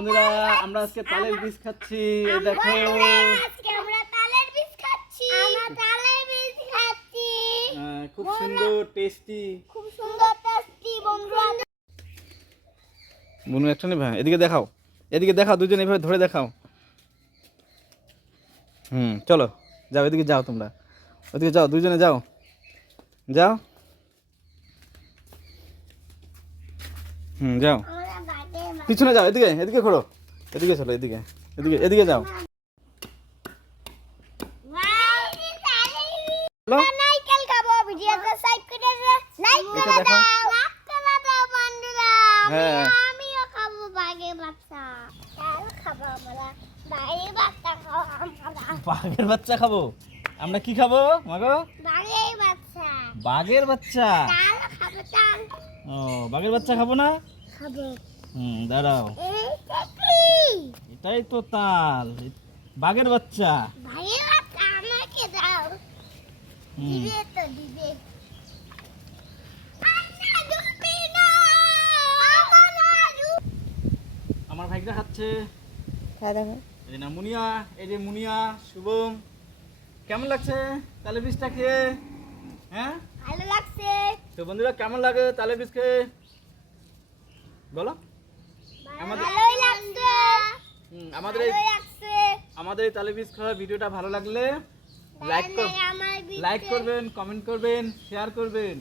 বন্ধুরা আমরা আজকে তালের বীজ খাচ্ছি দেখো আজকে আমরা তালের বীজ খাচ্ছি খুব সুন্দর টেস্টি বন্ধুরা বুনু একটা নেবে এদিকে দেখাও দুজনে এভাবে ধরে দেখাও চলো যাও এদিকে যাও তোমরা ওদিকে যাও দুজনে যাও যাও যাও পিছনে যাও এদিকে ঘোরো এদিকে চলো এদিকে যাও নারকেল খাবো ভিডিওতে লাইক করে দাও বন্ধুরা হ্যাঁ আমিও খাবো বাঘের বাচ্চা খাবো আমরা বাঘের বাচ্চা খাবো বাঘের বাচ্চা খাবো আমরা কি খাবো মাগো বাঘের বাচ্চা বাঘের বাচ্চা তাল খাবো তাল ও বাঘের বাচ্চা খাবো না খাবো দাঁড়াও এটাই তো তাল বাঘের বাচ্চা বাঘের বাচ্চা আমাকে দাও দিবে তো দিবে আমার ভাইটা খাচ্ছে দেখো এই না মুনিয়া এই যে মুনিয়া শুভম কেমন লাগছে তালে বীজটা খেয়ে হ্যাঁ ভালো লাগছে তো বন্ধুরা কেমন লাগে তালে বীজ খেয়ে বলো ভালোই লাগছে আমাদের এই তালে বীজ খাওয়া ভিডিওটা ভালো লাগলে লাইক করবেন কমেন্ট করবেন শেয়ার করবেন